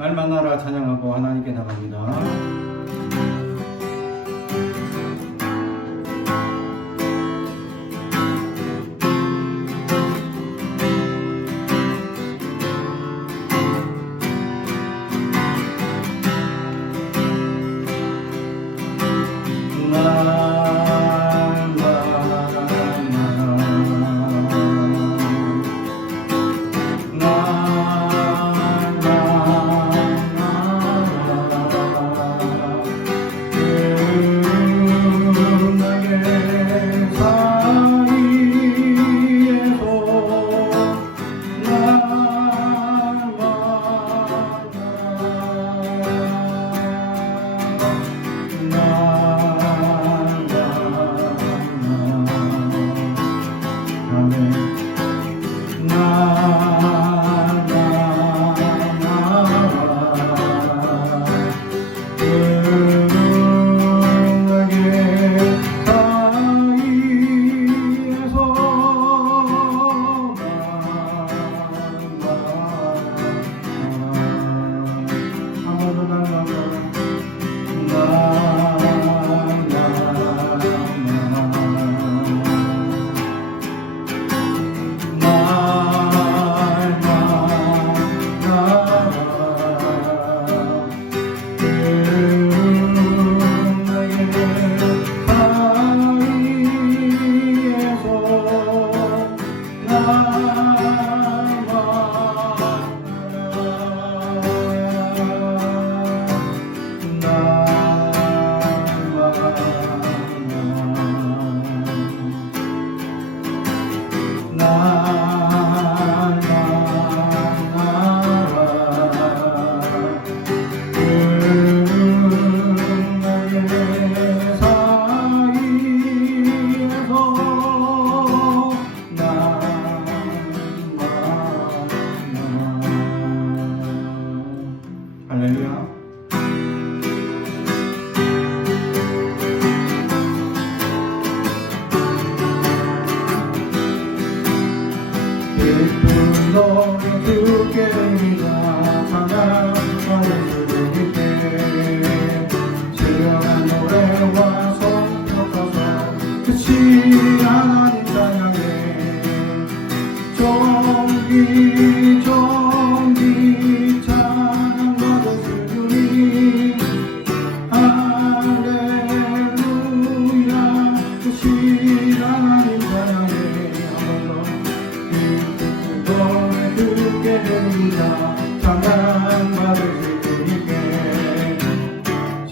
날만 나라 찬양하고 하나님께 나갑니다. 할렐루야. 깊은 노래 주께 드리자 찬양하는 주님께 지영한 노래와 손 펴서 끝이 하나님 찬양해 종기 찬양 받으실 주님 할렐루야 끝이 하나님 찬양해 한번더 주께 드리자 찬양 받으실 주님께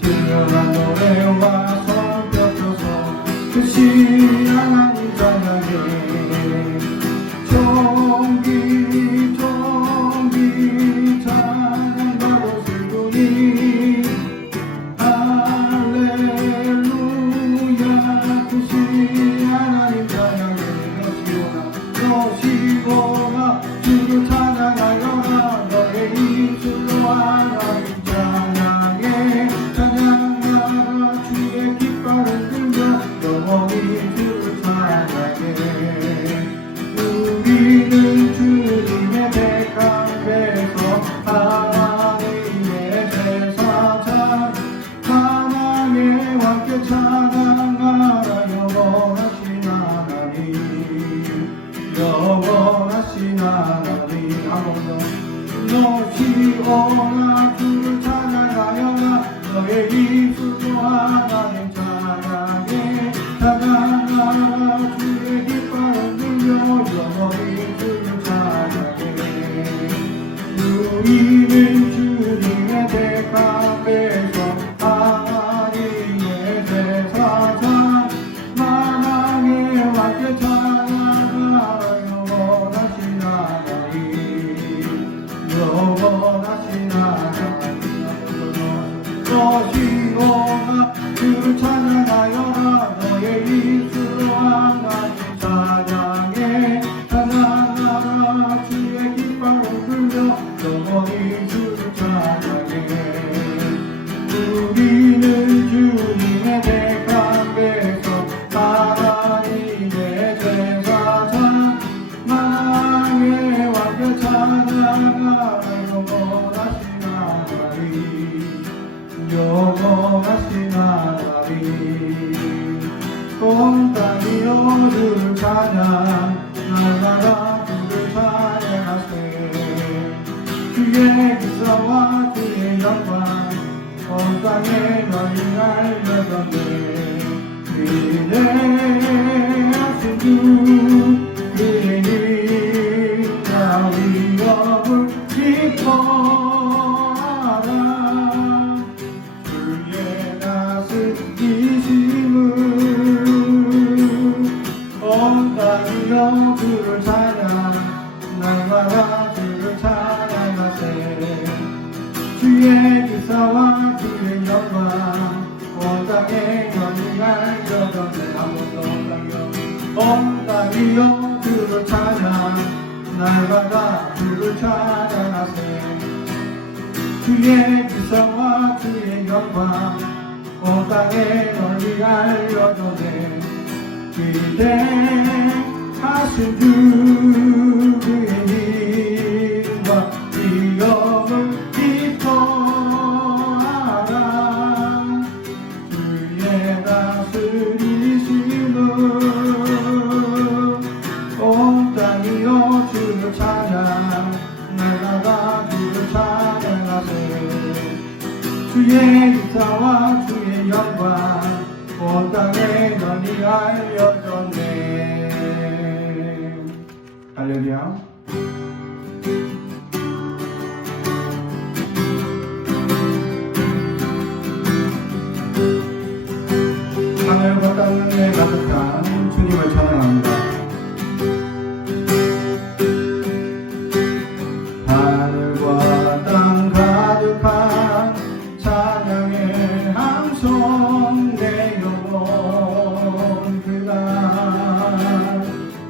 진정한 노래와 손 펴서 끝이 하나님 찬양해 종기 찬양 받으실 주님 할렐루야 끝이 하나님 찬양해 너시고나 주를 찬양하여라 너의 입술로 하나님 찬양해 찬양하라 주의 깃발을 들며 영원히 주를 찬양해 우리는 주님의 백합에서 하나님의 제사장 하나님의 왕께 찬양하라 영원하신 하나님 한번더 너시오나 주를 찬양하여라 너의 입술로 하나님 찬양해 찬양하라 주의 깃발을 들며 영원히 주를 찬양해 우리는 주님의 백합에서 하나님의 제사장 만왕의 왕께 찬양하라 영원하신 하나님 너시오나 주를 찬양하여라 너의 입술로 하나님 찬양해 찬양하라 주의 깃발을 들며 영원히 주를 온 땅이여 주를 찬양 날마다 주를 찬양하세 주의 기사와 주의 영광 온 땅에 널리 알려졌네 위대하신 주 그의 힘과 위엄을 기뻐하라 주의 다스리심을 온 땅이여 주를 찬양 날마다 주를 찬양하세 주의 기사와 주의 영광 온 땅에 널리 알려졌네 온 땅이여 주를 찬양 날마다 주를 찬양하세 주의 기사와 주의 영광 온 땅에 널리 알려졌네 위대하신 주 그의 힘과 위엄을 기뻐하라 주의 다스리심을 온 땅이여 주를 찬양 날마다 주를 찬양하세 주의 기사와 주의 영광 온 땅에 널리 알려졌네 할렐루야 하늘과 땅에 가득한 주님을 찬양합니다 하늘과 땅 가득한 찬양의 함성 내 영혼 그가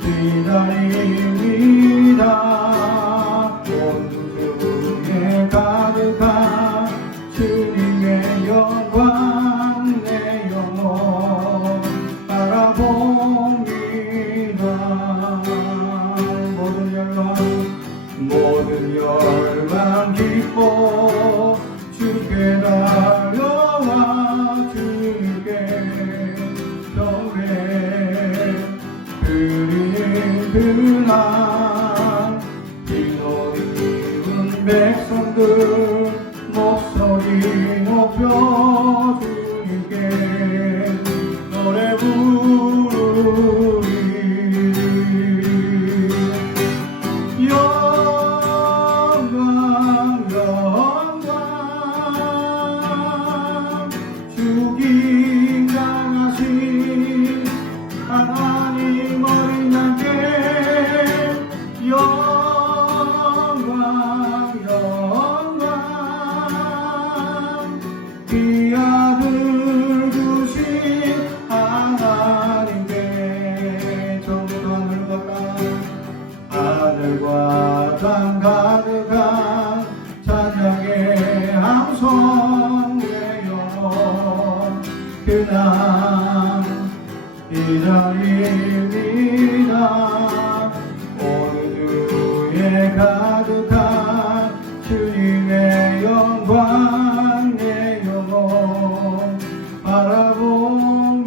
기다립니다 온 우주에 가득한 주님의 영광 내 영혼 바라봅니다 모든 열망 기뻐 주께 달려와 주님께 경배 드리는 그날 기도를 입은 백성들 목소리 높여 주님께 노래 부르리 영광 영광 죽임 당하신 하나님 어린 양께 영광 영광 이 아들 주신 하나님께 전부 하늘과 땅 가득한 찬양의 함성 내 영혼 그날 기다립니다 오늘 주에 가득한 주님의 영광 내 영혼 바라봅니다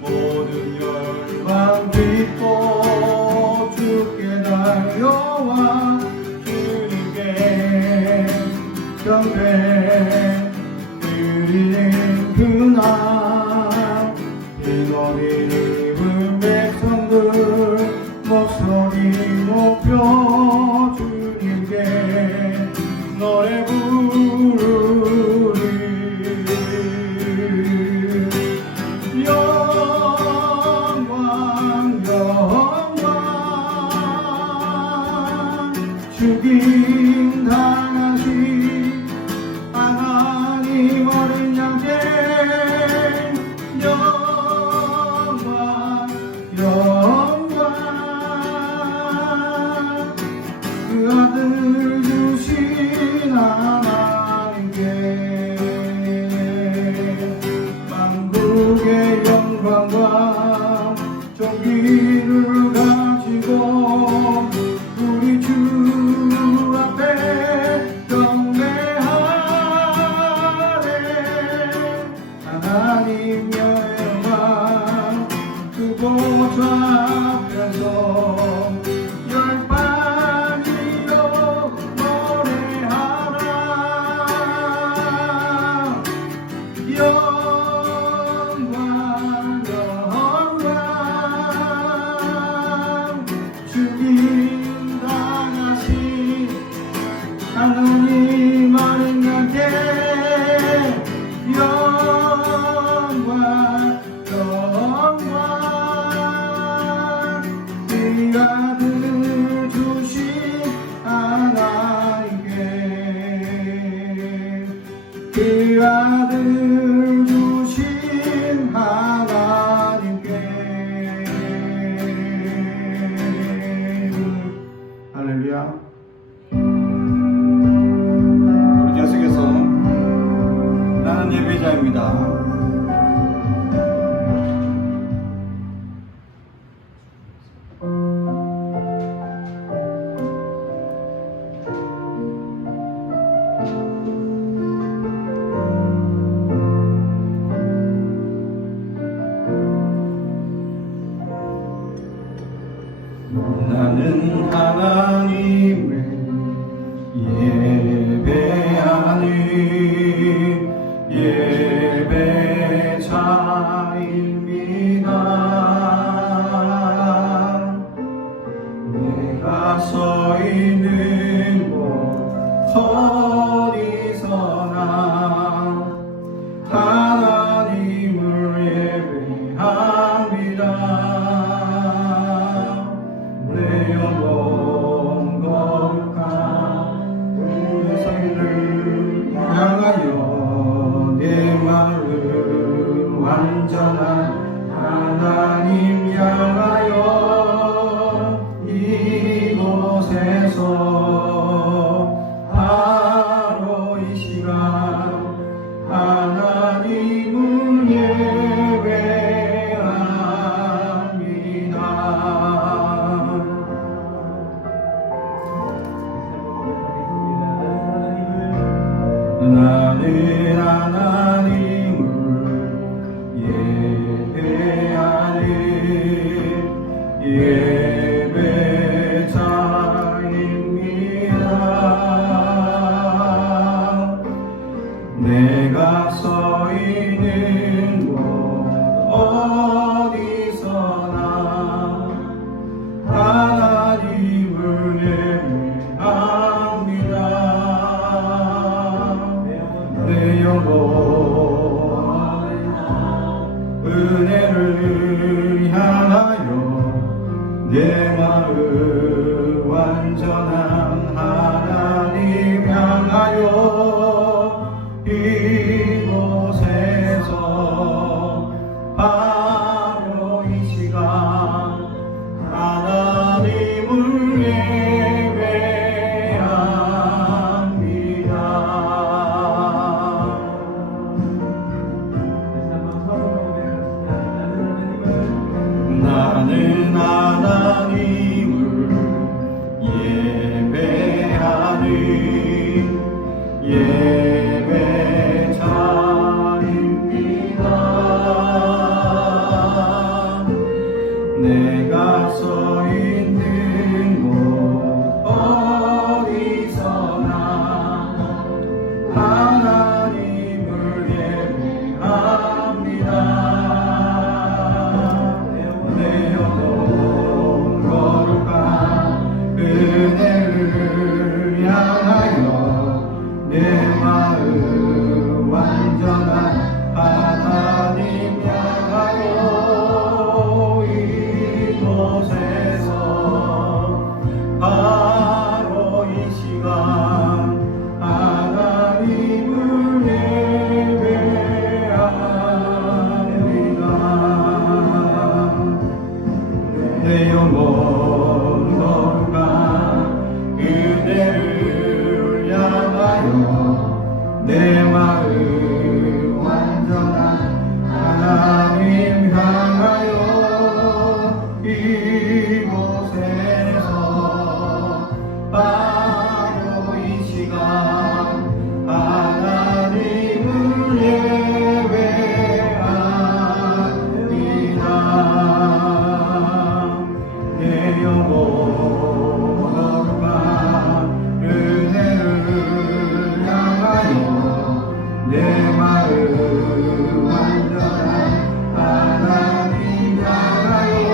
모든 열망 기뻐 주께 달려와 주님께 경배 드리는 그날 이거리 입은 백성들 목소리 높여 주님께 노래 부르리 영광 영광 죽임 당하신 하나님 어린 양께 영광 영광 그 아들 주신 하나님께 만국의 영광과 존귀를 가지고 우리 주 앞에 경배하리 할렐루야. 우리 계속해서 나는 예배자입니다. 나는 하나님을 예배하는 예배자입니다. 내가 서 있는 곳 어디서나 하나님을 예배합니다. 내 영혼 거룩한 은혜를 향하여 내 마음 완전한 하나님 향하여 이곳에서 바로 이 시간 하나님을 예배합니다. 나는 하나님을 예배하는 예배자입니다. 내가 서 있는 곳 어디서나 하나님을 예배합니다. 내 영혼 은혜를 향하여 내 마음 완전한 하나님 향하여 이곳에서 바로 이 시간 하나님을 나는 하나님을 예배하는 예배자입니다. 내가 서 있는 곳 어디서나 하나님을 예배합니다. 은혜를 향하여 내 마음 완전한 하나님 향하여 이곳에서 바로 이 시간 하나님을 예배합니다. 내 영혼 은혜를 향하여 내 마음 완전한 하나님 향하여 이곳에서 바로 이 시간 하나님을 예배합니다. 내 영혼 내 마음 완전한 하나님 향하여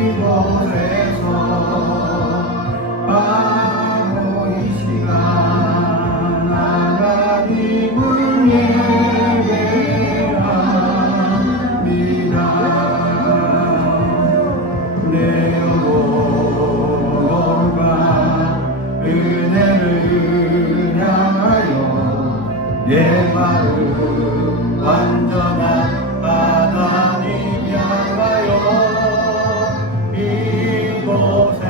이곳에서 바로 이 시간 하나님을 예배합니다. 내 영혼 은혜를 향하여 내 마음 완전한 하나님 향하여 이곳에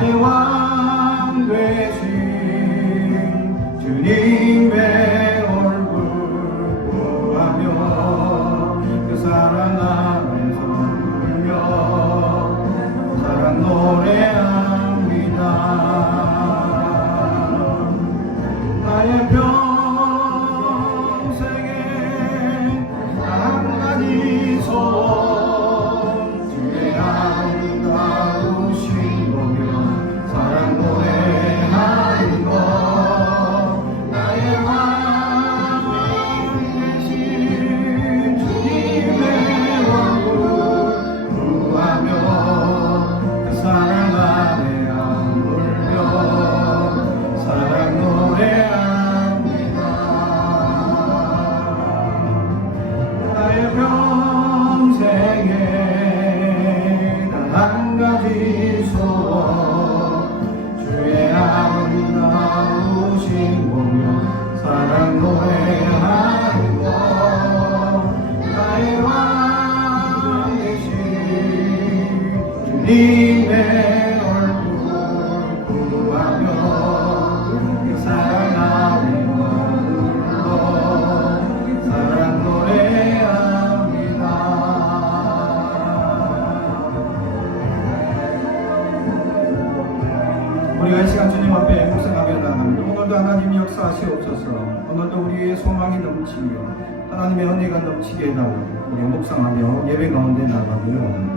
나의 왕 되신 주님의 얼굴 구하며 그 사랑 안에서 울며 사랑 노래합니다. 나의 평생에 한 가지 소원 주의 아름다우신 보며 사랑 노래하는 것 나의 왕 되신 주님의 얼굴 구하며 그 사랑 안에 아물며 사랑 노래합니다. 나의 평생에 단 한 가지 소원 주의 아름다우신 보며 사랑 노래하는 것 나의 왕 되신 주님의 얼굴 구하며 그 사랑 안에 머물러 사랑 노래합니다. 우리가 이 시간 주님 앞에 묵상하며 나갑니다. 오늘도 하나님이 역사하시옵소서. 오늘도 우리의 소망이 넘치며 하나님의 은혜가 넘치게 해달라고 우리 묵상하며 예배 가운데 나가고요.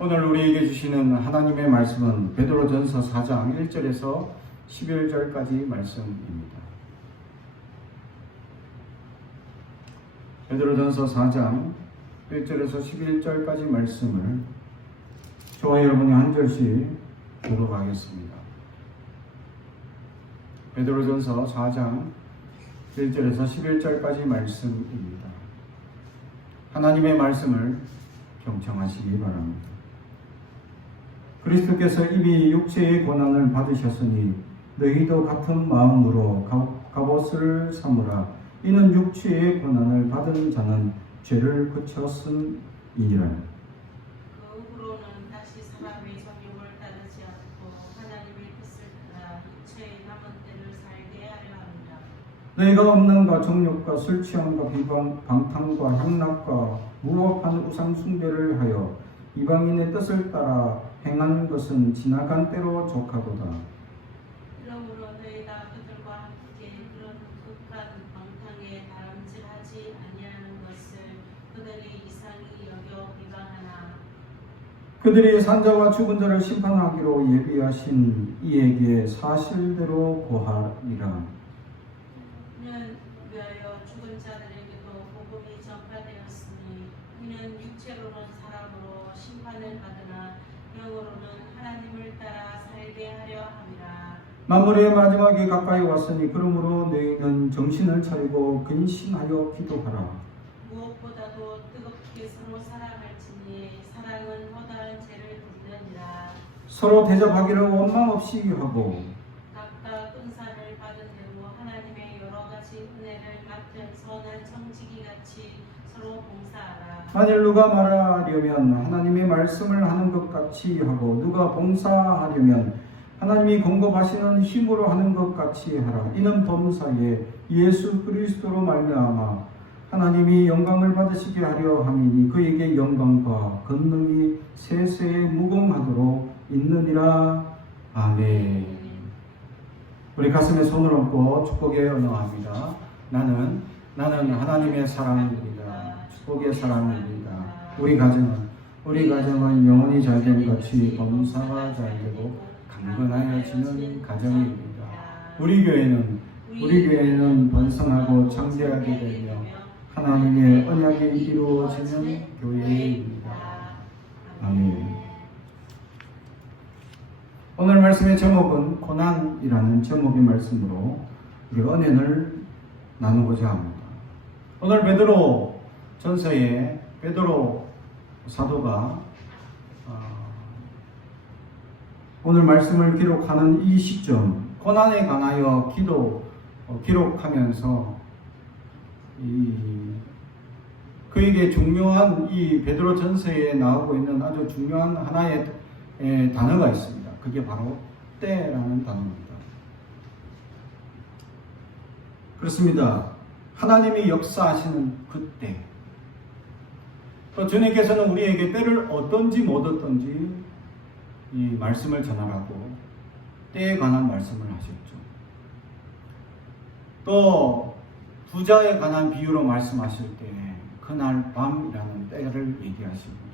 오늘 우리에게 주시는 하나님의 말씀은 베드로전서 4장 1절에서 11절까지 말씀입니다. 베드로전서 4장 1절에서 11절까지 말씀을 저와 여러분이 한 절씩 교독하겠습니다. 베드로전서 4장 1절에서 11절까지 말씀입니다. 하나님의 말씀을 경청하시기 바랍니다. 그리스도께서 이미 육체의 고난을 받으셨으니 너희도 같은 마음으로 갑옷을 삼으라. 이는 육체의 고난을 받은 자는 죄를 그쳤음이니라. 그 후로는 다시 사람의 정욕을 따르지 않고 하나님의 뜻을 따라 육체의 남은 때를 살게 하려 합니다. 너희가 음란과 정욕과 술 취함과 비방, 방탕과 향락과 무법한 우상 숭배를 하여 이방인의 뜻을 따라 행한 것은 지나간 때로 족하도다. 그러므로 너희가 그들과 함께 그런 극한 방탕에 다름질하지 아니하는 것을 그들이 이상히 여겨 비방하나 그들이 산자와 죽은 자를 심판하기로 예비하신 이에게 사실대로 고하리라. 이는 위하여 죽은 자들에게도 복음이 전파되었으니 이는 육체로는 사람으로 심판을 받으나 영으로는 하나님을 따라 살게 하려 함이라. 만물의 마지막이 가까이 왔으니 그러므로 너희는 정신을 차리고 근신하여 기도하라. 무엇보다도 뜨겁게 서로 사랑할지니 사랑은 허다한 죄를 덮느니라. 서로 대접하기를 원망 없이 하고 각각 은사를 받은 대로 하나님의 여러 가지 은혜를 맡은 선한 청지기 같이 서로 봉사하라. 만일 누가 말하려면 하나님의 말씀을 하는 것 같이 하고 누가 봉사하려면 하나님이 공급하시는 힘으로 하는 것 같이 하라. 이는 범사에 예수 그리스도로 말미암아 하나님이 영광을 받으시게 하려 함이니 그에게 영광과 권능이 세세에 무궁하도록 있느니라. 아멘. 우리 가슴에 손을 얹고 축복에 언어합니다. 나는 하나님의 사랑입니다. 축복의 사랑입니다. 우리 가정은 영원히 잘됨 같이 범사가 잘되고 강건하여지는 가정입니다. 우리 교회는 번성하고 창대하게 되며 하나님의 언약이 이루어지는 교회입니다. 아멘. 오늘 말씀의 제목은 고난이라는 제목의 말씀으로 우리 은혜를 나누고자 합니다. 오늘 베드로 전서에 베드로 사도가 오늘 말씀을 기록하는 이 시점, 고난에 관하여 기록하면서 그에게 중요한 이 베드로 전서에 나오고 있는 아주 중요한 하나의 단어가 있습니다. 그게 바로 때라는 단어입니다. 그렇습니다. 하나님이 역사하시는 그때, 또 주님께서는 우리에게 때를 어떤지 못 어떤지 이 말씀을 전하라고 때에 관한 말씀을 하셨죠. 또 부자에 관한 비유로 말씀하실 때 그날 밤이라는 때를 얘기하십니다.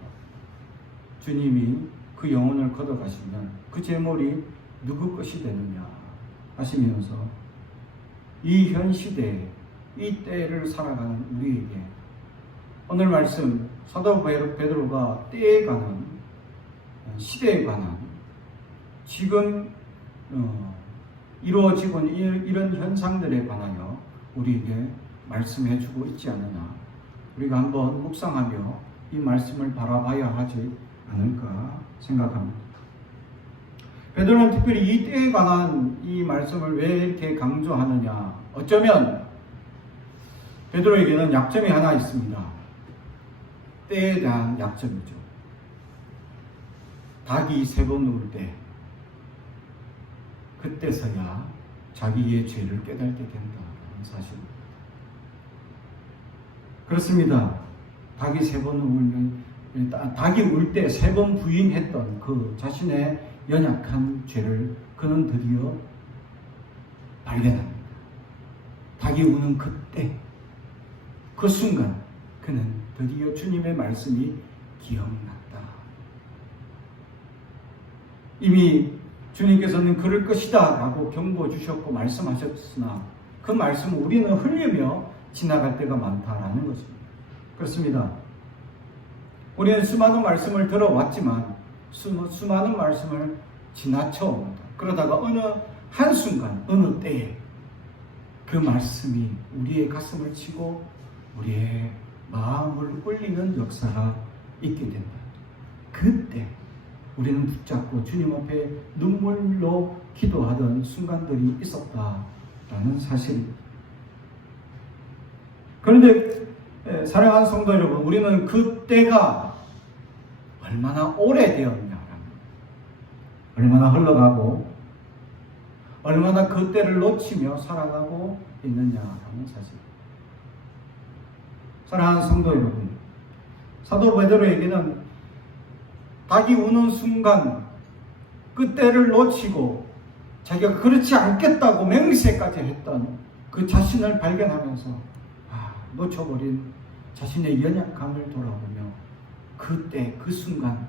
주님이 그 영혼을 걷어가시면 그 재물이 누구 것이 되느냐 하시면서 이 현 시대에 이 때를 살아가는 우리에게 오늘 말씀 사도 베드로가 때에 관한, 시대에 관한, 지금 이루어지고 있는 이런 현상들에 관하여 우리에게 말씀해 주고 있지 않느냐, 우리가 한번 묵상하며 이 말씀을 바라봐야 하지 않을까 생각합니다. 베드로는 특별히 이 때에 관한 이 말씀을 왜 이렇게 강조하느냐, 어쩌면 베드로에게는 약점이 하나 있습니다. 때에 대한 약점이죠. 닭이 3번 울 때, 그때서야 자기의 죄를 깨닫게 된다는 사실입니다. 그렇습니다. 닭이 3번 울면, 닭이 울 때 3번 부인했던 그 자신의 연약한 죄를 그는 드디어 발견합니다. 닭이 우는 그때, 그 순간 그는 드디어 주님의 말씀이 기억났다. 이미 주님께서는 그럴 것이다 라고 경고해 주셨고 말씀하셨으나 그 말씀을 우리는 흘리며 지나갈 때가 많다라는 것입니다. 그렇습니다. 우리는 수많은 말씀을 들어왔지만 수많은 말씀을 지나쳐옵니다. 그러다가 어느 한순간 어느 때에 그 말씀이 우리의 가슴을 치고 우리의 마음을 울리는 역사가 있게 된다. 그때 우리는 붙잡고 주님 앞에 눈물로 기도하던 순간들이 있었다라는 사실입니다. 그런데 사랑하는 성도 여러분, 우리는 그 때가 얼마나 오래되었냐라는, 얼마나 흘러가고 얼마나 그 때를 놓치며 살아가고 있느냐라는 사실. 사랑하는 성도 여러분, 사도 베드로에게는 닭이 우는 순간 그 때를 놓치고 자기가 그렇지 않겠다고 맹세까지 했던 그 자신을 발견하면서 놓쳐버린 자신의 연약함을 돌아보며 그때 그 순간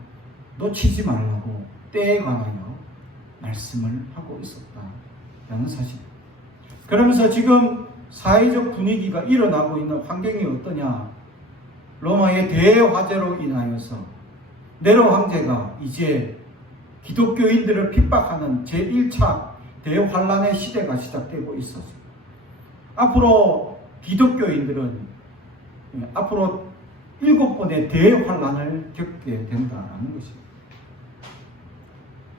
놓치지 말라고 때에 관하여 말씀을 하고 있었다라는 사실. 그러면서 지금 사회적 분위기가 일어나고 있는 환경이 어떠냐? 로마의 대화재로 인하여서 네로 황제가 이제 기독교인들을 핍박하는 제1차 대환란의 시대가 시작되고 있었습니다. 앞으로 기독교인들은 앞으로 7번의 대환란을 겪게 된다는 것입니다.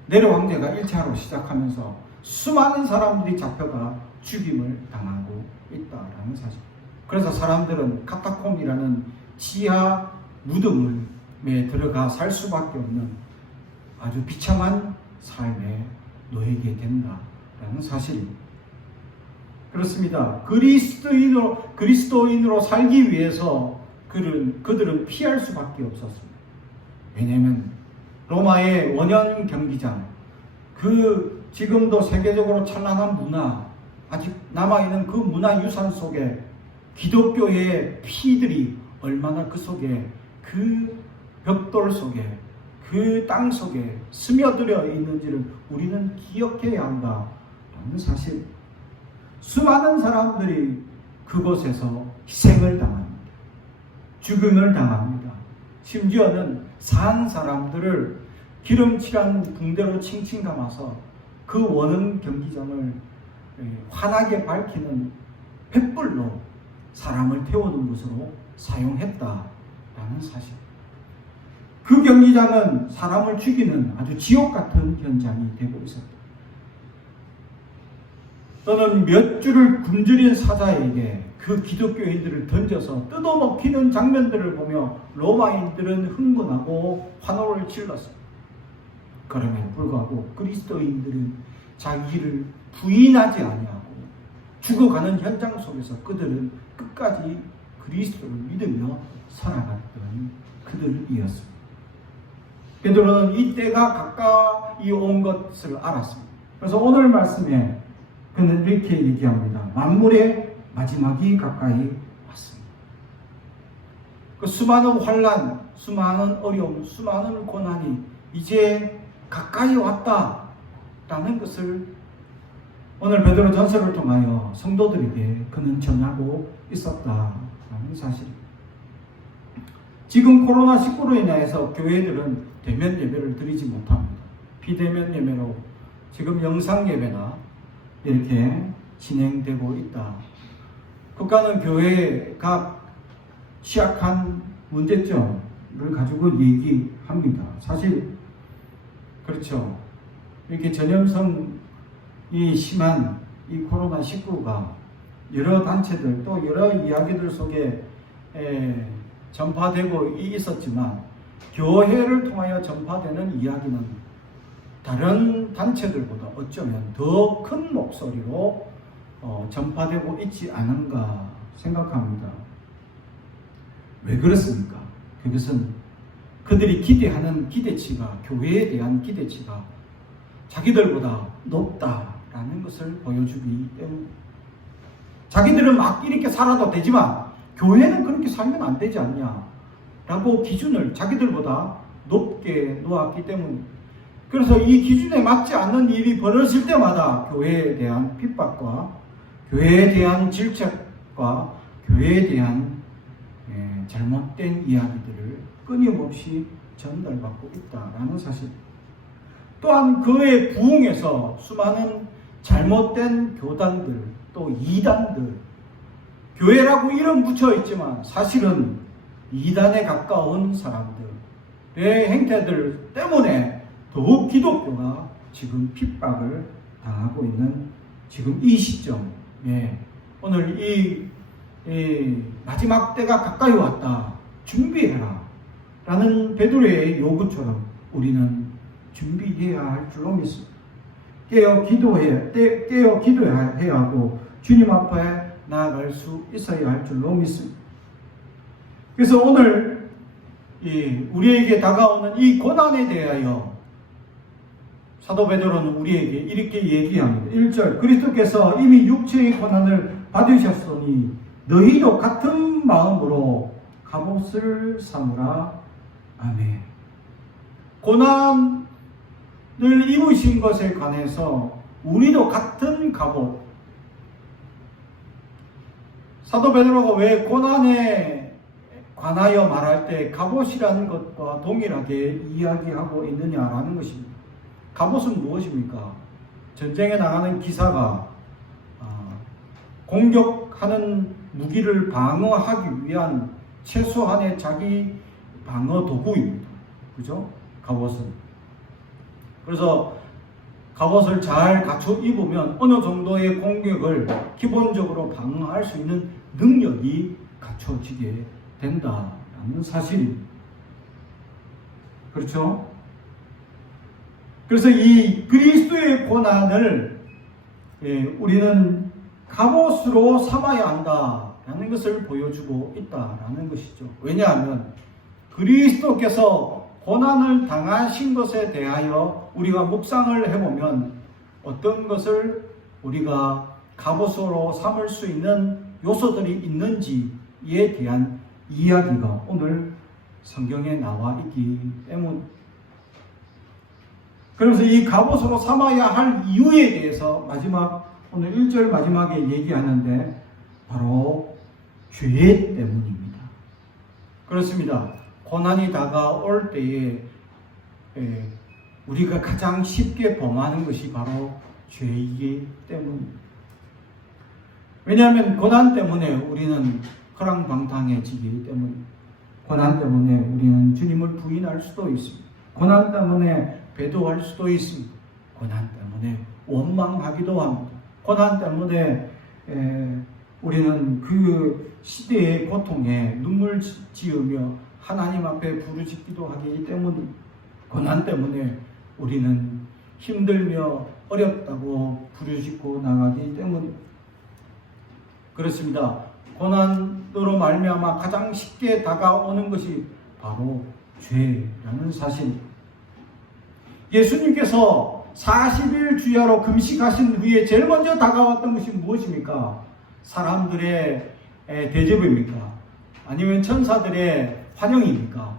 네로 황제가 1차로 시작하면서 수많은 사람들이 잡혀가 죽임을 당하고 있다라는 사실. 그래서 사람들은 카타콤이라는 지하 무덤에 들어가 살 수밖에 없는 아주 비참한 삶에 놓이게 된다라는 사실입니다. 그렇습니다. 그리스도인으로 살기 위해서 그들은 피할 수밖에 없었습니다. 왜냐하면 로마의 원형 경기장, 그 지금도 세계적으로 찬란한 문화, 아직 남아있는 그 문화유산 속에 기독교의 피들이 얼마나 그 속에, 그 벽돌 속에, 그 땅 속에 스며들어 있는지를 우리는 기억해야 한다라는 사실. 수많은 사람들이 그곳에서 희생을 당합니다. 죽음을 당합니다. 심지어는 산 사람들을 기름칠한 붕대로 칭칭 감아서 그 원형 경기장을 환하게 밝히는 횃불로 사람을 태우는 것으로 사용했다라는 사실. 그 경기장은 사람을 죽이는 아주 지옥 같은 현장이 되고 있었다. 또는 몇 줄을 굶주린 사자에게 그 기독교인들을 던져서 뜯어먹히는 장면들을 보며 로마인들은 흥분하고 환호를 질렀습니다. 그럼에도 불구하고 그리스도인들은 자기를 부인하지 아니하고 죽어가는 현장 속에서 그들은 끝까지 그리스도를 믿으며 살아갔던 그들이었습니다. 베드로는 이 때가 가까이 온 것을 알았습니다. 그래서 오늘 말씀에 그는 이렇게 얘기합니다. 만물의 마지막이 가까이 왔습니다. 그 수많은 환난, 수많은 어려움, 수많은 고난이 이제 가까이 왔다라는 것을 오늘 베드로 전서를 통하여 성도들에게 그는 전하고 있었다라는 사실입니다. 지금 코로나19로 인해서 교회들은 대면 예배를 드리지 못합니다. 비대면 예배로 지금 영상 예배나 이렇게 진행되고 있다. 국가는 교회가 취약한 문제점을 가지고 얘기합니다. 사실 그렇죠. 이렇게 전염성이 심한 이 코로나19가 여러 단체들 또 여러 이야기들 속에 전파되고 있었지만 교회를 통하여 전파되는 이야기는 다른 단체들보다 어쩌면 더 큰 목소리로 전파되고 있지 않은가 생각합니다. 왜 그렇습니까? 그것은 그들이 기대하는 기대치가, 교회에 대한 기대치가 자기들보다 높다라는 것을 보여주기 때문에 자기들은 막 이렇게 살아도 되지만 교회는 그렇게 살면 안 되지 않냐 라고 기준을 자기들보다 높게 놓았기 때문입니다. 그래서 이 기준에 맞지 않는 일이 벌어질 때마다 교회에 대한 핍박과 교회에 대한 질책과 교회에 대한 잘못된 이야기들을 끊임없이 전달받고 있다라는 사실. 또한 그의 부흥에서 수많은 잘못된 교단들 또 이단들, 교회라고 이름 붙여 있지만 사실은 이단에 가까운 사람들의 행태들 때문에 더욱 기독교가 지금 핍박을 당하고 있는 지금 이 시점, 오늘 이 마지막 때가 가까이 왔다, 준비해라 라는 베드로의 요구처럼 우리는 준비해야 할 줄로 믿습니다. 깨어 기도해야 하고 주님 앞에 나아갈 수 있어야 할 줄로 믿습니다. 그래서 오늘 우리에게 다가오는 이 고난에 대하여 사도 베드로는 우리에게 이렇게 얘기합니다. 1절, 그리스도께서 이미 육체의 고난을 받으셨으니 너희도 같은 마음으로 갑옷을 삼으라. 아멘. 고난을 입으신 것에 관해서 우리도 같은 갑옷. 사도 베드로가 왜 고난에 관하여 말할 때 갑옷이라는 것과 동일하게 이야기하고 있느냐라는 것입니다. 갑옷은 무엇입니까? 전쟁에 나가는 기사가 공격하는 무기를 방어하기 위한 최소한의 자기 방어 도구입니다. 그죠? 갑옷은. 그래서 갑옷을 잘 갖춰 입으면 어느 정도의 공격을 기본적으로 방어할 수 있는 능력이 갖춰지게 된다는 사실입니다. 그렇죠? 그래서 이 그리스도의 고난을 우리는 갑옷으로 삼아야 한다라는 것을 보여주고 있다라는 것이죠. 왜냐하면 그리스도께서 고난을 당하신 것에 대하여 우리가 묵상을 해보면 어떤 것을 우리가 갑옷으로 삼을 수 있는 요소들이 있는지에 대한 이야기가 오늘 성경에 나와 있기 때문입니다. 그러면서 이 갑옷으로 삼아야 할 이유에 대해서 오늘 1절 마지막에 얘기하는데 바로 죄 때문입니다. 그렇습니다. 고난이 다가올 때에 우리가 가장 쉽게 범하는 것이 바로 죄이기 때문입니다. 왜냐하면 고난 때문에 우리는 허랑방탕해지기 때문입니다. 고난 때문에 우리는 주님을 부인할 수도 있습니다. 고난 때문에 배도할 수도 있습니다. 고난 때문에 원망하기도 합니다. 고난 때문에 우리는 그 시대의 고통에 눈물 지으며 하나님 앞에 부르짖기도 하기 때문입니다. 고난 때문에 우리는 힘들며 어렵다고 부르짖고 나가기 때문입니다. 그렇습니다. 고난으로 말미암아 가장 쉽게 다가오는 것이 바로 죄라는 사실. 예수님께서 40일 주야로 금식하신 후에 제일 먼저 다가왔던 것이 무엇입니까? 사람들의 대접입니까? 아니면 천사들의 환영입니까?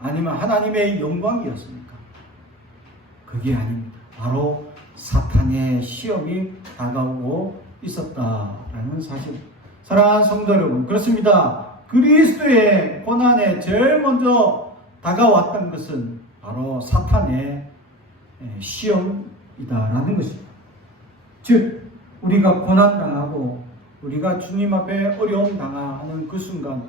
아니면 하나님의 영광이었습니까? 그게 아닙니다. 바로 사탄의 시험이 다가오고 있었다라는 사실. 사랑하는 성도 여러분, 그렇습니다. 그리스도의 고난에 제일 먼저 다가왔던 것은 바로 사탄의 시험이다라는 것입니다. 즉 우리가 고난당하고 우리가 주님 앞에 어려움 당하는 그 순간,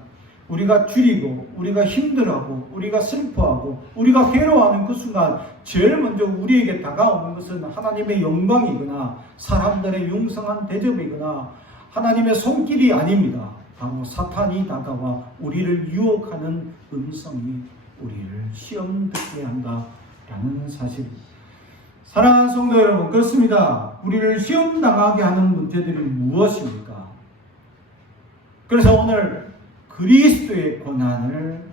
우리가 줄이고 우리가 힘들어하고 우리가 슬퍼하고 우리가 괴로워하는 그 순간 제일 먼저 우리에게 다가오는 것은 하나님의 영광이거나 사람들의 융성한 대접이거나 하나님의 손길이 아닙니다. 바로 사탄이 다가와 우리를 유혹하는 음성이 우리를 시험 듣게 한다라는 사실입니다. 사랑하는 성도 여러분, 그렇습니다. 우리를 시험 당하게 하는 문제들이 무엇입니까? 그래서 오늘 그리스도의 고난을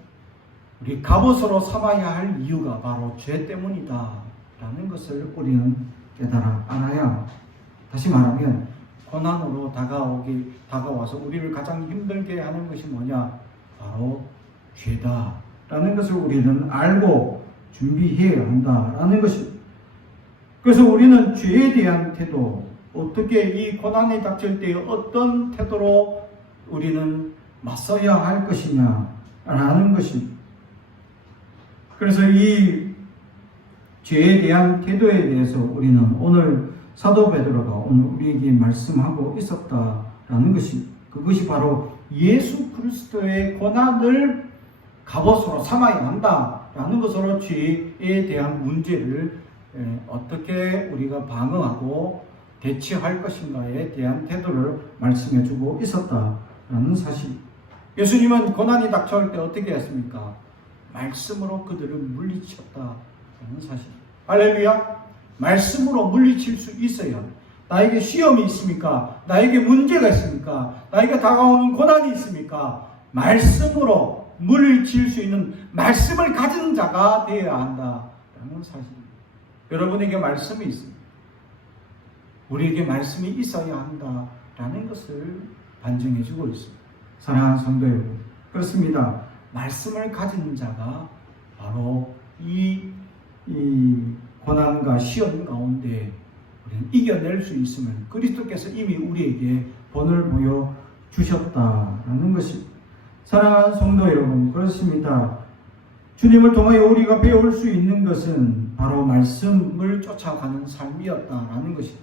우리 갑옷으로 삼아야 할 이유가 바로 죄 때문이다 라는 것을 우리는 깨달아 알아야 합니다. 다시 말하면 고난으로 다가와서 우리를 가장 힘들게 하는 것이 뭐냐? 바로 죄다 라는 것을 우리는 알고 준비해야 한다라는 것입니다. 그래서 우리는 죄에 대한 태도, 어떻게 이 고난이 닥칠 때 어떤 태도로 우리는 맞서야 할 것이냐라는 것입니다. 그래서 이 죄에 대한 태도에 대해서 우리는 오늘 사도 베드로가 오늘 우리에게 말씀하고 있었다라는 것입니다. 그것이 바로 예수 그리스도의 고난을 갑옷으로 삼아야 한다라는 것으로 죄에 대한 문제를 어떻게 우리가 방어하고 대처할 것인가에 대한 태도를 말씀해 주고 있었다라는 사실. 예수님은 고난이 닥쳐올 때 어떻게 했습니까? 말씀으로 그들을 물리쳤다라는 사실. 할렐루야. 말씀으로 물리칠 수 있어야. 나에게 시험이 있습니까? 나에게 문제가 있습니까? 나에게 다가오는 고난이 있습니까? 말씀으로 물리칠 수 있는 말씀을 가진 자가 되어야 한다라는 사실입니다. 여러분에게 말씀이 있습니다. 우리에게 말씀이 있어야 한다라는 것을 반증해 주고 있습니다. 사랑하는 성도 여러분, 그렇습니다. 말씀을 가진 자가 바로 이 고난과 시험 가운데 우리는 이겨낼 수 있음을 그리스도께서 이미 우리에게 본을 보여 주셨다라는 것입니다. 사랑하는 성도 여러분, 그렇습니다. 주님을 통하여 우리가 배울 수 있는 것은 바로 말씀을 쫓아가는 삶이었다라는 것입니다.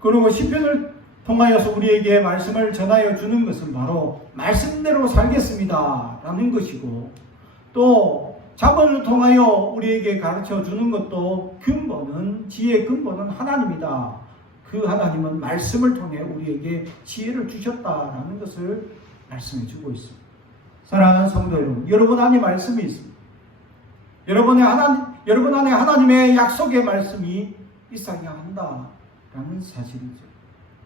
그리고 시편을 통하여서 우리에게 말씀을 전하여 주는 것은 바로 말씀대로 살겠습니다 라는 것이고, 또 자문을 통하여 우리에게 가르쳐 주는 것도 근본은, 지혜의 근본은 하나님이다. 그 하나님은 말씀을 통해 우리에게 지혜를 주셨다라는 것을 말씀해 주고 있습니다. 사랑하는 성도 여러분, 여러분 안에 말씀이 있습니다. 여러분 안에 하나님의 약속의 말씀이 있어야 한다라는 사실이죠.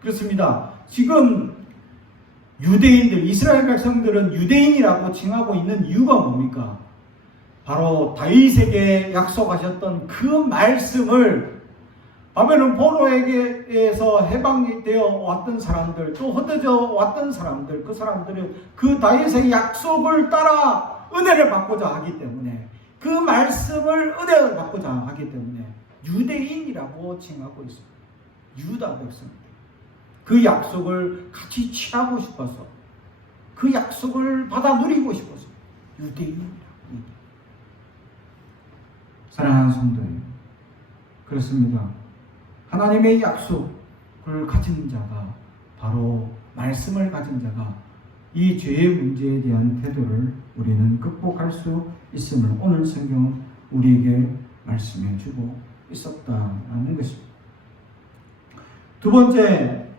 그렇습니다. 지금 유대인들, 이스라엘 백성들은 유대인이라고 칭하고 있는 이유가 뭡니까? 바로 다윗에게 약속하셨던 그 말씀을 바벨론 포로에게서 해방되어 왔던 사람들, 또 흩어져 왔던 사람들, 그 사람들은 그 다윗의 약속을 따라 은혜를 받고자 하기 때문에, 그 말씀을 은혜를 받고자 하기 때문에 유대인이라고 칭하고 있습니다. 유다 백성들. 그 약속을 같이 취하고 싶어서, 그 약속을 받아 누리고 싶어서 유대인이라고. 사랑하는 성도님, 그렇습니다. 하나님의 약속을 가진 자가, 바로 말씀을 가진 자가 이 죄의 문제에 대한 태도를 우리는 극복할 수 있음을 오늘 성경은 우리에게 말씀해 주고 있었다는 것입니다. 두 번째로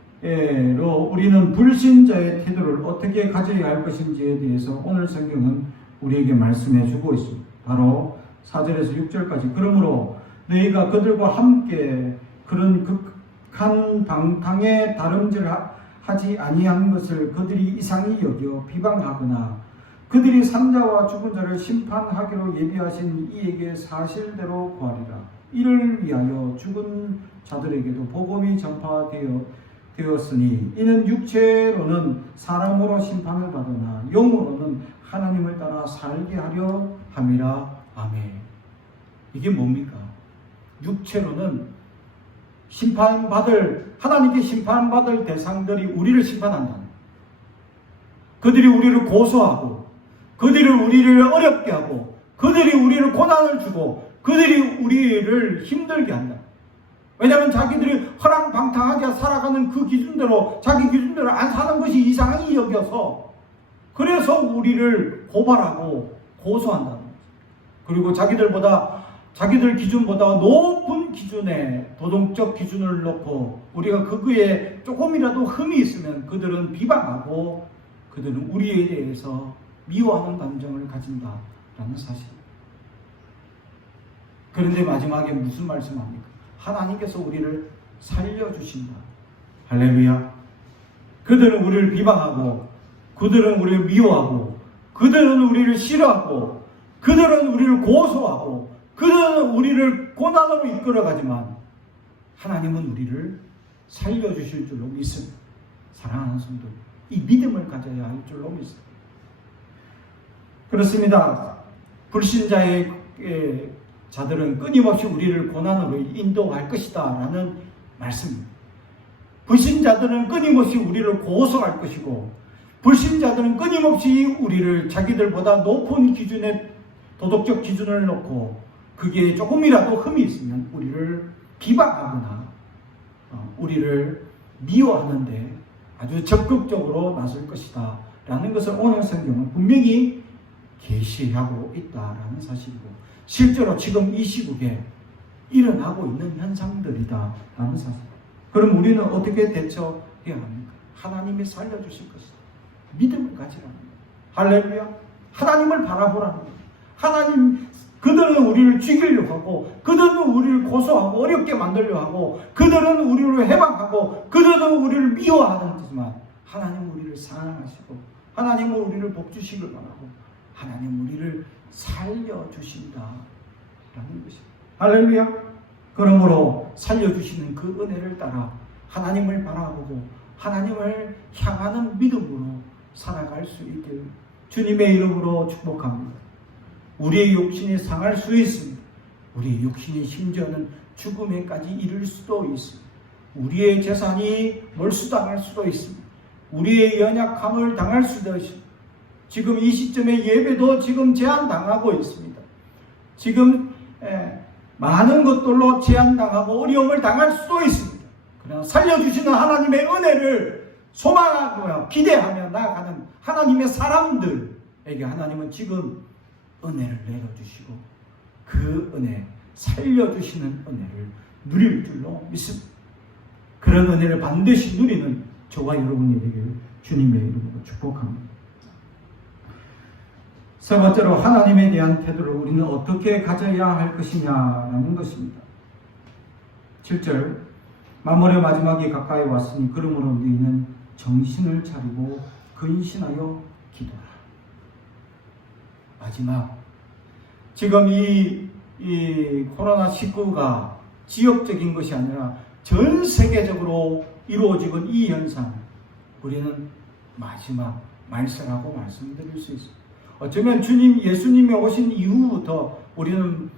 우리는 불신자의 태도를 어떻게 가져야 할 것인지에 대해서 오늘 성경은 우리에게 말씀해 주고 있습니다. 바로 4절에서 6절까지 그러므로 너희가 그들과 함께 그런 극한 방탕에 다름질하지 아니한 것을 그들이 이상히 여겨 비방하거나 그들이 산자와 죽은 자를 심판하기로 예비하신 이에게 사실대로 구하리라. 이를 위하여 죽은 자들에게도 복음이 전파되었으니 이는 육체로는 사람으로 심판을 받으나 영으로는 하나님을 따라 살게 하려 함이라. 아멘. 이게 뭡니까? 육체로는 하나님께 심판받을 대상들이 우리를 심판한다. 그들이 우리를 고소하고 그들이 우리를 어렵게 하고 그들이 우리를 고난을 주고 그들이 우리를 힘들게 한다. 왜냐하면 자기들이 허랑방탕하게 살아가는 그 기준대로 자기 기준대로 안 사는 것이 이상히 여겨서 그래서 우리를 고발하고 고소한다는 거죠. 그리고 자기들 기준보다 높은 기준에 도덕적 기준을 놓고 우리가 그거에 조금이라도 흠이 있으면 그들은 비방하고 그들은 우리에 대해서 미워하는 감정을 가진다라는 사실. 그런데 마지막에 무슨 말씀합니까? 하나님께서 우리를 살려주신다. 할렐루야. 그들은 우리를 비방하고 그들은 우리를 미워하고 그들은 우리를 싫어하고 그들은 우리를 고소하고 그들은 우리를 고난으로 이끌어가지만 하나님은 우리를 살려주실 줄로 믿습니다. 사랑하는 성도, 이 믿음을 가져야 할 줄로 믿습니다. 그렇습니다. 불신자의 자들은 끊임없이 우리를 고난으로 인도할 것이다 라는 말씀입니다. 불신자들은 끊임없이 우리를 고소할 것이고 불신자들은 끊임없이 우리를 자기들보다 높은 기준의 도덕적 기준을 놓고 그게 조금이라도 흠이 있으면 우리를 비방하거나 우리를 미워하는데 아주 적극적으로 나설 것이다 라는 것을 오늘 성경은 분명히 계시하고 있다라는 사실이고 실제로 지금 이 시국에 일어나고 있는 현상들이다 라는 사실. 그럼 우리는 어떻게 대처해야 합니까? 하나님이 살려주실 것이다. 믿음을 가지라는 거예요. 할렐루야. 하나님을 바라보라는 거예요. 하나님, 그들은 우리를 죽이려고 하고 그들은 우리를 고소하고 어렵게 만들려고 하고 그들은 우리를 해방하고 그들은 우리를 미워하지만 하나님은 우리를 사랑하시고 하나님은 우리를 복주시길 바라고 하나님은 우리를 살려주신다 라는 것입니다. 할렐루야. 그러므로 살려주시는 그 은혜를 따라 하나님을 바라보고 하나님을 향하는 믿음으로 살아갈 수 있길 주님의 이름으로 축복합니다. 우리의 욕심이 상할 수 있습니다. 우리의 욕심이 심지어는 죽음에까지 이를 수도 있습니다. 우리의 재산이 몰수당할 수도 있습니다. 우리의 연약함을 당할 수도 있습니다. 지금 이 시점에 예배도 지금 제한당하고 있습니다. 지금 많은 것들로 제한당하고 어려움을 당할 수도 있습니다. 그러나 살려주시는 하나님의 은혜를 소망하고 기대하며 나아가는 하나님의 사람들에게 하나님은 지금 은혜를 내려주시고 그 은혜, 살려주시는 은혜를 누릴 줄로 믿습니다. 그런 은혜를 반드시 누리는 저와 여러분이 되기를 주님의 이름으로 축복합니다. 세 번째로 하나님에 대한 태도를 우리는 어떻게 가져야 할 것이냐라는 것입니다. 7절 만물의 마지막이 가까이 왔으니 그러므로 너희는 정신을 차리고 근신하여 기도하라. 마지막 지금 이 코로나19가 지역적인 것이 아니라 전 세계적으로 이루어지고 이 현상 우리는 마지막 말세라고 말씀드릴 수 있습니다. 어쩌면 예수님이 오신 이후부터 우리는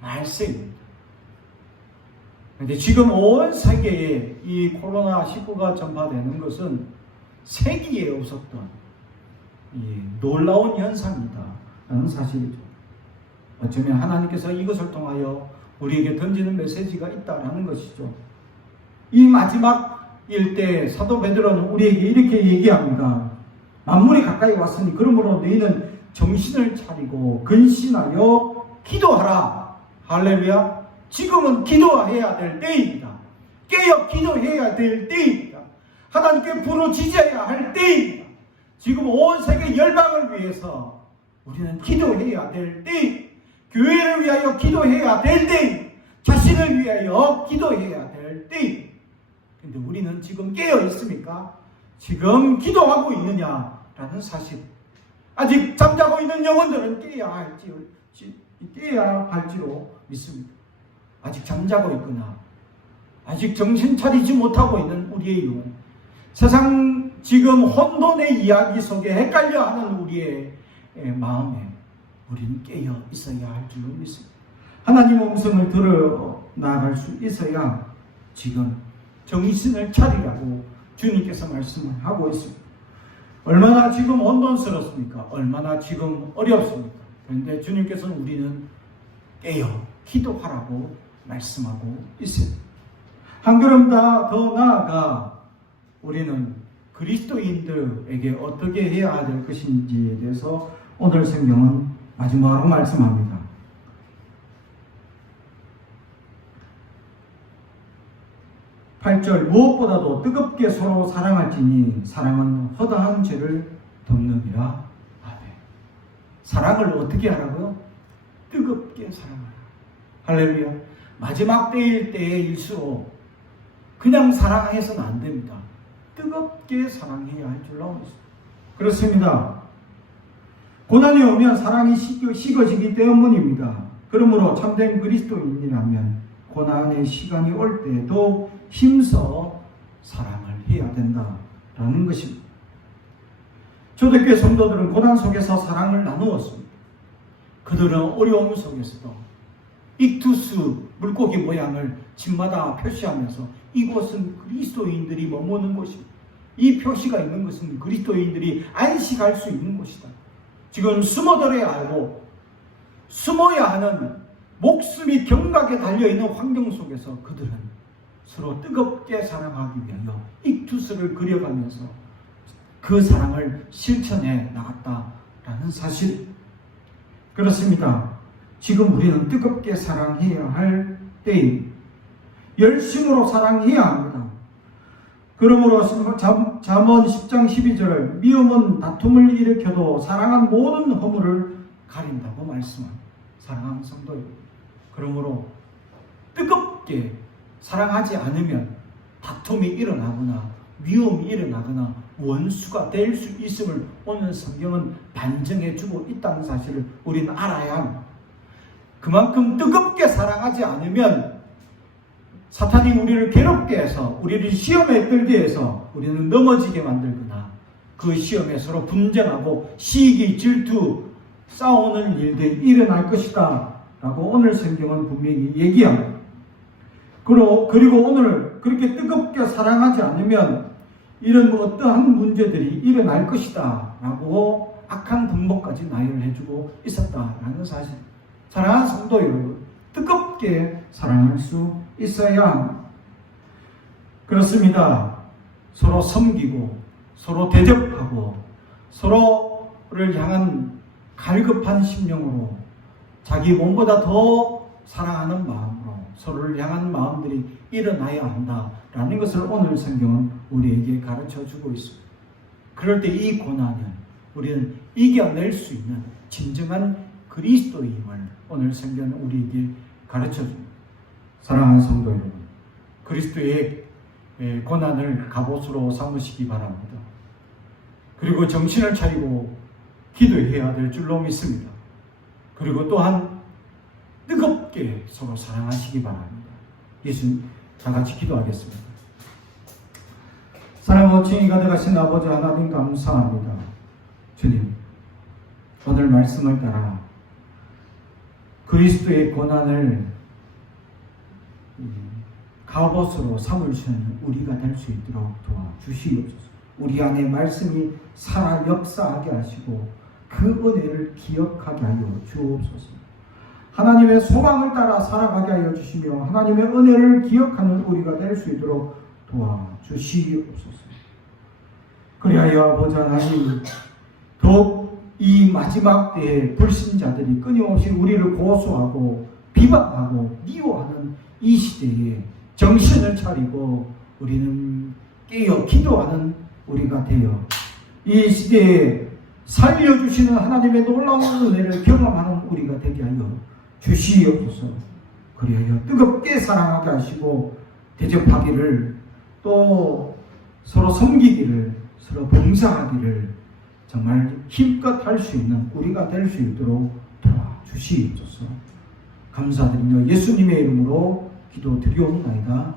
말세입니다. 그런데 지금 온 세계에 이 코로나19가 전파되는 것은 세기에 없었던 놀라운 현상이다라는 사실이죠. 어쩌면 하나님께서 이것을 통하여 우리에게 던지는 메시지가 있다라는 것이죠. 이 마지막 일때 사도 베드로는 우리에게 이렇게 얘기합니다. 만물이 가까이 왔으니 그러므로 너희는 정신을 차리고 근신하여 기도하라. 할렐루야. 지금은 기도해야 될 때입니다. 깨어 기도해야 될 때입니다. 하나님께 부르짖어야 할 때입니다. 지금 온 세계 열방을 위해서 우리는 기도해야 될 때, 교회를 위하여 기도해야 될 때, 자신을 위하여 기도해야 될 때. 근데 우리는 지금 깨어 있습니까? 지금 기도하고 있느냐라는 사실. 아직 잠자고 있는 영혼들은 깨야 할지로 믿습니다. 아직 잠자고 있거나 아직 정신 차리지 못하고 있는 우리의 영혼, 세상 지금 혼돈의 이야기 속에 헷갈려하는 우리의 마음에 우리는 깨어 있어야 할 줄로 믿습니다. 하나님의 음성을 들어 나아갈 수 있어야 지금 정신을 차리라고 주님께서 말씀을 하고 있습니다. 얼마나 지금 혼돈스럽습니까? 얼마나 지금 어렵습니까? 그런데 주님께서는 우리는 깨어 기도하라고 말씀하고 있습니다. 한 걸음 더 나아가 우리는 그리스도인들에게 어떻게 해야 될 것인지에 대해서 오늘 성경은 마지막으로 말씀합니다. 8절, 무엇보다도 뜨겁게 서로 사랑할지니 사랑은 허다한 죄를 덮느니라. 아멘. 사랑을 어떻게 하라고요? 뜨겁게 사랑하라. 할렐루야. 마지막 때일 때일수록 그냥 사랑해서는 안 됩니다. 뜨겁게 사랑해야 할 줄로 믿습니다. 그렇습니다. 고난이 오면 사랑이 식어지기 때문입니다. 그러므로 참된 그리스도인이라면 고난의 시간이 올 때에도 힘써 사랑을 해야 된다라는 것입니다. 초대교회 성도들은 고난 속에서 사랑을 나누었습니다. 그들은 어려움 속에서도 익투스 물고기 모양을 집마다 표시하면서 이곳은 그리스도인들이 머무는 곳입니다. 이 표시가 있는 것은 그리스도인들이 안식할 수 있는 곳이다. 지금 숨어들어야 하고 숨어야 하는 목숨이 경각에 달려있는 환경 속에서 그들은 서로 뜨겁게 사랑하기 위하여 익투스를 그려가면서 그 사랑을 실천해 나갔다라는 사실. 그렇습니다. 지금 우리는 뜨겁게 사랑해야 할 때에 열심으로 사랑해야 합니다. 그러므로 잠언 10장 12절, 미움은 다툼을 일으켜도 사랑은 모든 허물을 가린다고 말씀합니다. 사랑하는 성도요, 그러므로 뜨겁게 사랑하지 않으면 다툼이 일어나거나 미움이 일어나거나 원수가 될 수 있음을 오늘 성경은 반증해주고 있다는 사실을 우리는 알아야 합니다. 그만큼 뜨겁게 사랑하지 않으면 사탄이 우리를 괴롭게 해서 우리를 시험에 들게 해서 우리는 넘어지게 만들거나 그 시험에 서로 분쟁하고 시기, 질투, 싸우는 일들이 일어날 것이다 라고 오늘 성경은 분명히 얘기합니다. 그리고 오늘 그렇게 뜨겁게 사랑하지 않으면 이런 어떠한 문제들이 일어날 것이다 라고 악한 분모까지 나열해주고 있었다라는 사실. 사랑하는 성도 여러분, 뜨겁게 사랑할 수 있어야 합니다. 그렇습니다. 서로 섬기고 서로 대접하고 서로를 향한 갈급한 심령으로 자기 몸보다 더 사랑하는 마음으로 서로를 향한 마음들이 일어나야 한다라는 것을 오늘 성경은 우리에게 가르쳐주고 있습니다. 그럴 때 이 고난은 우리는 이겨낼 수 있는 진정한 그리스도임을 오늘 성경은 우리에게 가르쳐줍니다. 사랑하는 성도 여러분, 그리스도의 고난을 갑옷으로 삼으시기 바랍니다. 그리고 정신을 차리고 기도해야 될 줄로 믿습니다. 그리고 또한 뜨겁게 서로 사랑하시기 바랍니다. 예수님, 다 같이 기도하겠습니다. 사랑하고 칭이 가득하신 아버지 하나님 감사합니다. 주님, 오늘 말씀을 따라 그리스도의 고난을 갑옷으로 삼으시는 우리가 될 수 있도록 도와주시옵소서. 우리 안에 말씀이 살아 역사하게 하시고 그 은혜를 기억하게 하여 주옵소서. 하나님의 소망을 따라 살아가게 하여 주시며 하나님의 은혜를 기억하는 우리가 될 수 있도록 도와주시옵소서. 그리하여 아버지 하나님, 더욱 이 마지막 때에 불신자들이 끊임없이 우리를 고소하고 비방하고 미워하는 이 시대에 정신을 차리고 우리는 깨어 기도하는 우리가 되어 이 시대에 살려주시는 하나님의 놀라운 은혜를 경험하는 우리가 되게 하여 주시옵소서. 그리하여 뜨겁게 사랑하게 하시고 대접하기를, 또 서로 섬기기를, 서로 봉사하기를 정말 힘껏 할 수 있는 우리가 될 수 있도록 도와주시옵소서. 감사드리며 예수님의 이름으로 기도드리옵나이다.